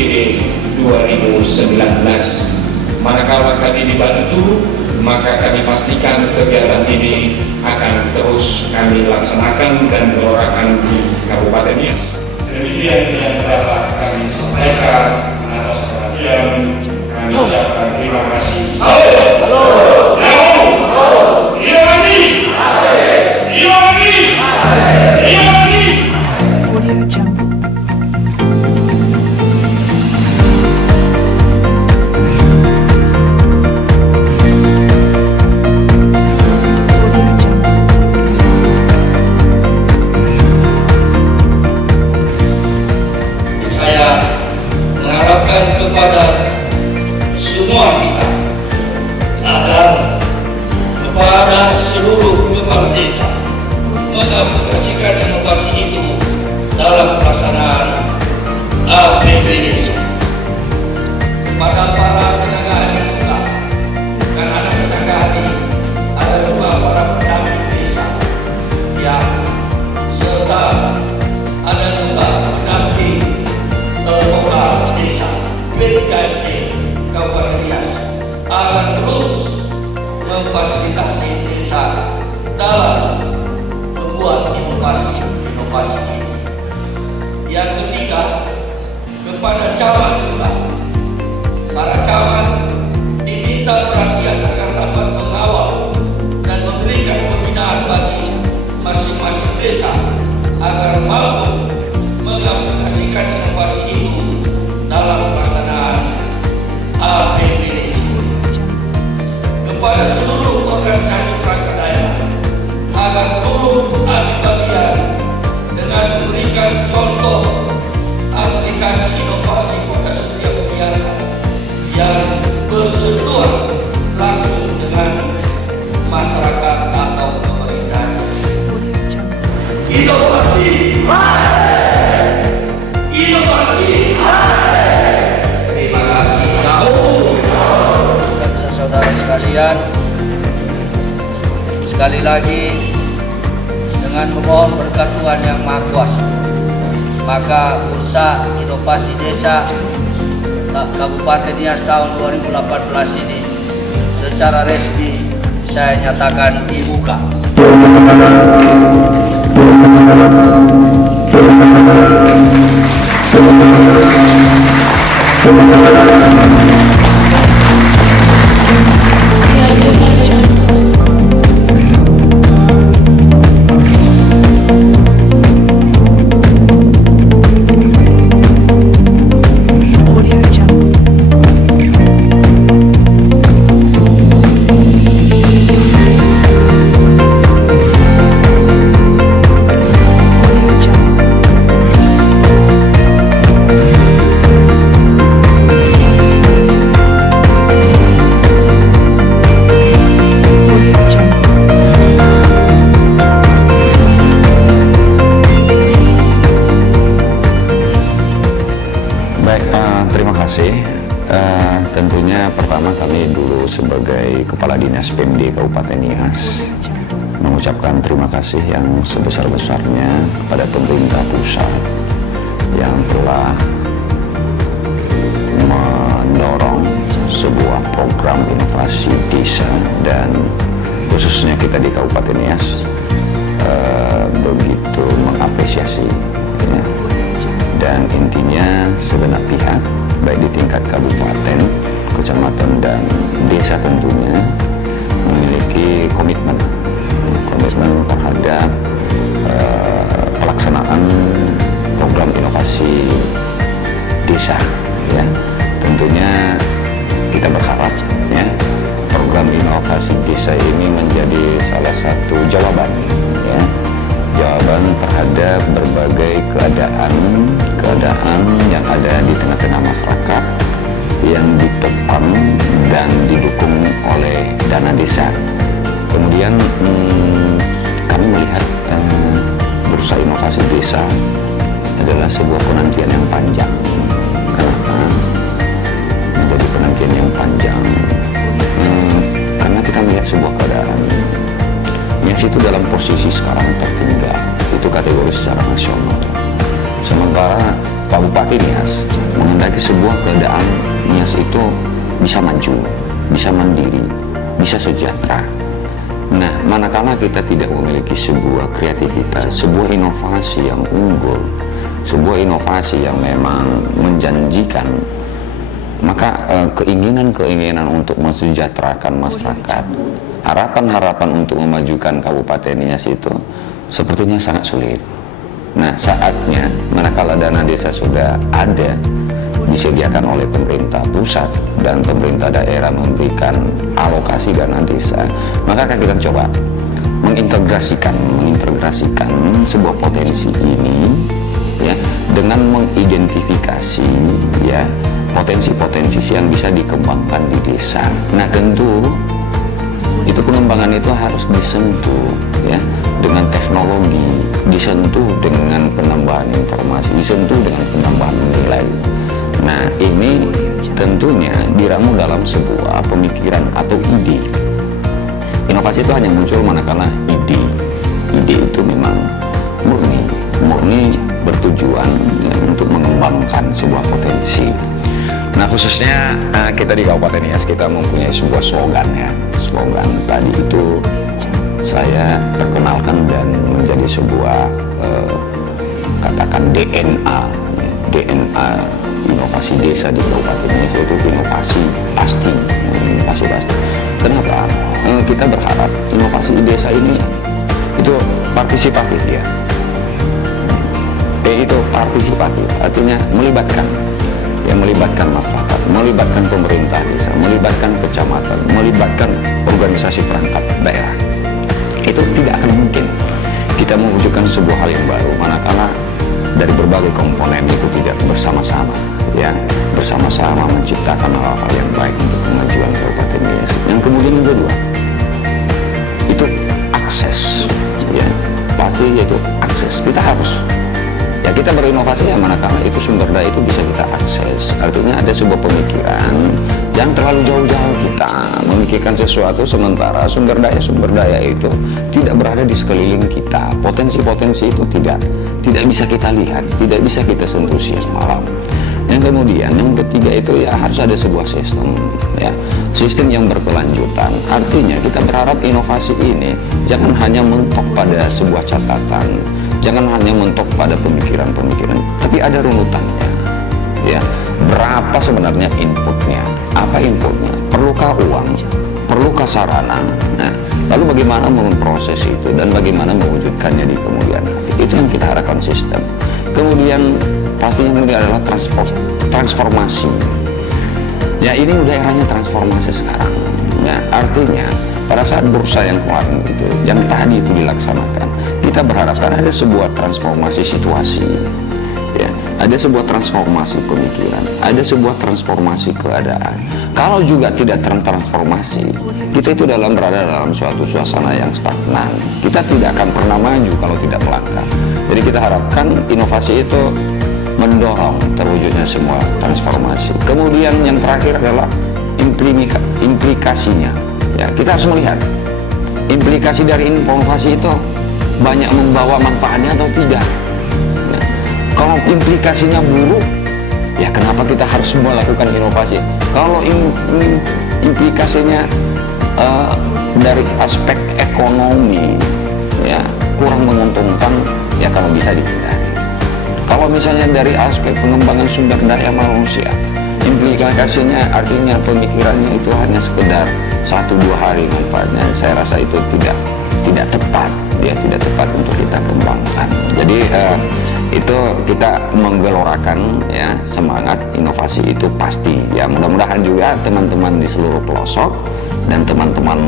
APBD 2019. Manakala kami dibantu, maka kami pastikan kegiatan ini akan terus kami laksanakan dan gelontorkan di Kabupaten Nias. Demikian yang dapat kami sampaikan. Atas perhatian kami ucapkan terima kasih. Kepada semua kita agar kepada seluruh kepala desa mengaplikasikan inovasi itu dalam pelaksanaan APBD desa. Kepada para tenaga ahli juga, karena ada tenaga ahli, ada juga para pendamping desa yang serta ada juga pendamping lokal desa P3D Kabupaten Nias akan terus memfasilitasi desa dalam membuat inovasi ini. Yang ketiga, kepada camat juga, para camat diminta perhatian agar dapat mengawal dan memberikan pembinaan bagi masing-masing desa agar mampu mengaplikasikan inovasi itu dalam pelaksanaan APBD. Kepada seluruh organisasi perangkat daerah agar turut ambil bagian dengan memberikan contoh aplikasi inovasi pada setiap kegiatan yang bersentuhan langsung dengan masyarakat atau pemerintah. Inovasi, inovasi. Terima kasih saudara sekalian. Sekali lagi dengan memohon berkat Tuhan yang Maha Kuasa, maka bursa inovasi desa Kabupaten Nias tahun 2018 ini secara resmi saya nyatakan dibuka. Terima kasih. Tentunya pertama kami dulu sebagai Kepala Dinas PMD Kabupaten Nias mengucapkan terima kasih yang sebesar-besarnya kepada pemerintah pusat yang telah mendorong sebuah program inovasi desa, dan khususnya kita di Kabupaten Nias begitu mengapresiasi ya. Dan intinya segenap pihak baik di tingkat kabupaten, kecamatan, dan desa tentunya memiliki komitmen terhadap pelaksanaan program inovasi desa ya. Tentunya kita berharap ya program inovasi desa ini menjadi salah satu jawaban ya, jawaban terhadap berbagai keadaan yang ada di tengah-tengah masyarakat yang ditopang dan didukung oleh dana desa. Kemudian kami melihat bursa inovasi desa adalah sebuah penantian yang panjang. Kenapa menjadi penantian yang panjang? Karena kita melihat sebuah keadaan Nias itu dalam posisi sekarang tertinggal, itu kategori secara nasional. Sementara Kabupaten Nias mengendaki sebuah sebuah keadaan Nias itu bisa maju, bisa mandiri, bisa sejahtera. Nah, manakala kita tidak memiliki sebuah kreativitas, sebuah inovasi yang unggul, sebuah inovasi yang memang menjanjikan, maka keinginan-keinginan untuk mensejahterakan masyarakat, harapan-harapan untuk memajukan Kabupaten Nias itu sepertinya sangat sulit. Nah, saatnya manakala dana desa sudah ada, disediakan oleh pemerintah pusat dan pemerintah daerah memberikan alokasi dana desa, maka akan kita coba mengintegrasikan sebuah potensi ini, ya, dengan mengidentifikasi, ya, potensi-potensi yang bisa dikembangkan di desa. Nah, tentu itu pengembangan itu harus disentuh, ya, dengan teknologi, disentuh dengan penambahan informasi, disentuh dengan penambahan nilai. Nah, ini tentunya diramu dalam sebuah pemikiran atau ide. Inovasi itu hanya muncul manakala ide itu memang murni bertujuan, ya, untuk mengembangkan sebuah potensi. Nah, khususnya kita di Kabupaten Nias kita mempunyai sebuah slogan, ya. Slogan tadi itu saya perkenalkan dan menjadi sebuah katakan DNA inovasi desa di Kabupaten Nias, yaitu inovasi pasti. Kenapa? Kita berharap inovasi desa ini itu partisipatif, ya. Itu partisipatif, artinya melibatkan masyarakat, melibatkan pemerintah desa, melibatkan kecamatan, melibatkan organisasi perangkat daerah. Itu tidak akan mungkin kita mewujudkan sebuah hal yang baru manakala dari berbagai komponen itu tidak bersama-sama, ya, bersama-sama menciptakan hal-hal yang baik untuk kemajuan Kabupaten Nias. Yang kemudian yang kedua itu akses, ya, pasti yaitu akses. Kita harus, ya, kita berinovasi ya manakala itu sumber daya itu bisa kita akses. Artinya ada sebuah pemikiran yang terlalu jauh-jauh kita memikirkan sesuatu sementara sumber daya itu tidak berada di sekeliling kita. Potensi-potensi itu tidak bisa kita lihat, tidak bisa kita sentuh siang malam. Yang kemudian yang ketiga itu ya harus ada sebuah sistem, ya, sistem yang berkelanjutan. Artinya kita berharap inovasi ini jangan hanya mentok pada sebuah catatan, jangan hanya mentok pada pemikiran-pemikiran, tapi ada runutannya, ya. Berapa sebenarnya inputnya? Apa inputnya? Perlukah uang? Perlukah sarana? Nah, lalu bagaimana memproses itu dan bagaimana mewujudkannya di kemudian hari? Itu yang kita harapkan sistem. Kemudian pastinya kemudian adalah transformasi. Ya, ini udah eranya transformasi sekarang. Nah, artinya pada saat bursa yang kemarin itu, yang tadi itu dilaksanakan, kita berharapkan ada sebuah transformasi situasi, ya, ada sebuah transformasi pemikiran, ada sebuah transformasi keadaan. Kalau juga tidak transformasi, kita itu berada dalam suatu suasana yang stagnan. Kita tidak akan pernah maju kalau tidak melangkah. Jadi kita harapkan inovasi itu mendorong terwujudnya semua transformasi. Kemudian yang terakhir adalah implikasinya. Ya, kita harus melihat implikasi dari inovasi itu banyak membawa manfaatnya atau tidak. Nah, kalau implikasinya buruk, ya kenapa kita harus melakukan inovasi? Kalau implikasinya dari aspek ekonomi, ya, kurang menguntungkan, ya kalau bisa dihindari. Kalau misalnya dari aspek pengembangan sumber daya manusia, implikasinya artinya pemikirannya itu hanya sekedar 1-2 hari manfaatnya, saya rasa itu tidak tepat, ya, tidak tepat untuk kita kembangkan. Jadi itu kita menggelorakan, ya, semangat inovasi itu pasti, ya. Mudah-mudahan juga teman-teman di seluruh pelosok dan teman-teman,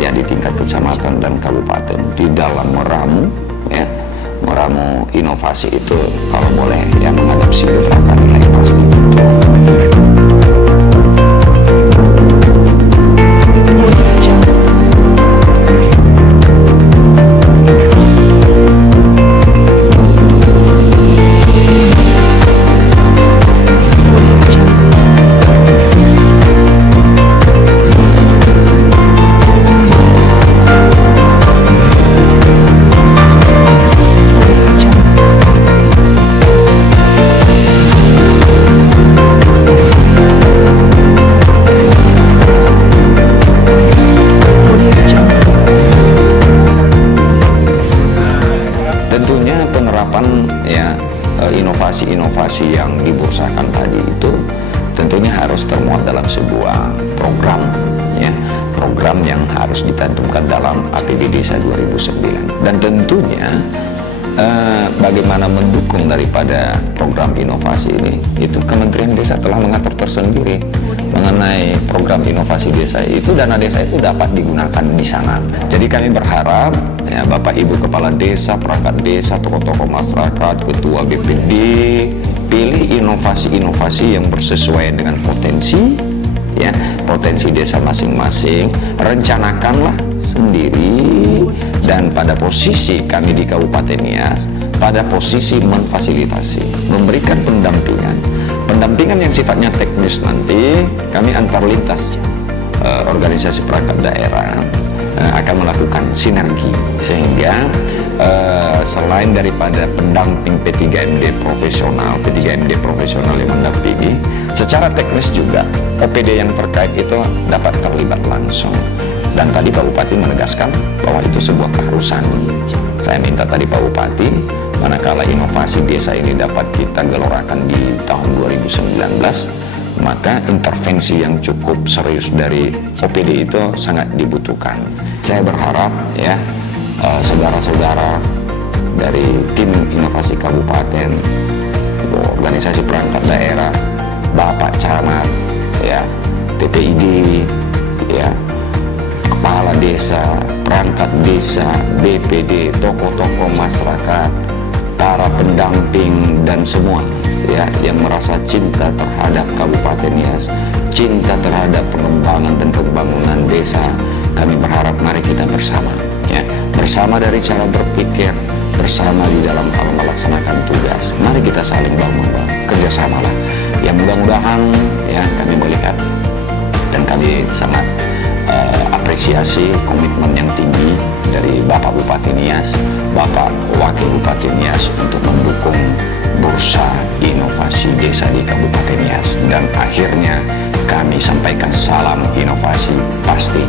ya, di tingkat kecamatan dan kabupaten di dalam meramu inovasi itu kalau boleh, ya, mengadopsi beberapa nilai pasti itu. harus termuat dalam sebuah program, ya, program yang harus dicantumkan dalam APBD Desa 2009. Dan tentunya bagaimana mendukung daripada program inovasi ini, itu Kementerian Desa telah mengatur tersendiri mengenai program inovasi desa itu. Dana desa itu dapat digunakan di sana. Jadi kami berharap, ya, Bapak Ibu Kepala Desa, perangkat desa, tokoh-tokoh masyarakat, ketua BPD, pilih inovasi-inovasi yang bersesuaian dengan potensi, ya, potensi desa masing-masing, rencanakanlah sendiri, dan pada posisi kami di Kabupaten Nias, pada posisi memfasilitasi, memberikan pendampingan yang sifatnya teknis. Nanti kami antar lintas organisasi perangkat daerah akan melakukan sinergi, sehingga selain daripada pendamping P3MD profesional yang mendampingi, secara teknis juga OPD yang terkait itu dapat terlibat langsung. Dan tadi Pak Bupati menegaskan bahwa itu sebuah keharusan. Saya minta tadi Pak Bupati, manakala inovasi desa ini dapat kita gelorakan di tahun 2019, maka intervensi yang cukup serius dari OPD itu sangat dibutuhkan. Saya berharap, ya, saudara-saudara dari tim inovasi kabupaten, organisasi perangkat daerah, Bapak Camat, ya, TPID, ya, kepala desa, perangkat desa, BPD, tokoh-tokoh masyarakat, para pendamping, dan semua, ya, yang merasa cinta terhadap Kabupaten Nias, cinta terhadap pengembangan dan pembangunan desa. Kami berharap mari kita bersama, ya, bersama dari cara berpikir, bersama di dalam hal melaksanakan tugas. Mari kita saling bahu-membahu, kerjasamalah. Yang mudah-mudahan, ya, kami melihat dan kami sangat apresiasi komitmen yang tinggi dari Bapak Bupati Nias, Bapak Wakil Bupati Nias untuk mendukung bursa inovasi desa di Kabupaten Nias. Dan akhirnya kami sampaikan salam inovasi pasti.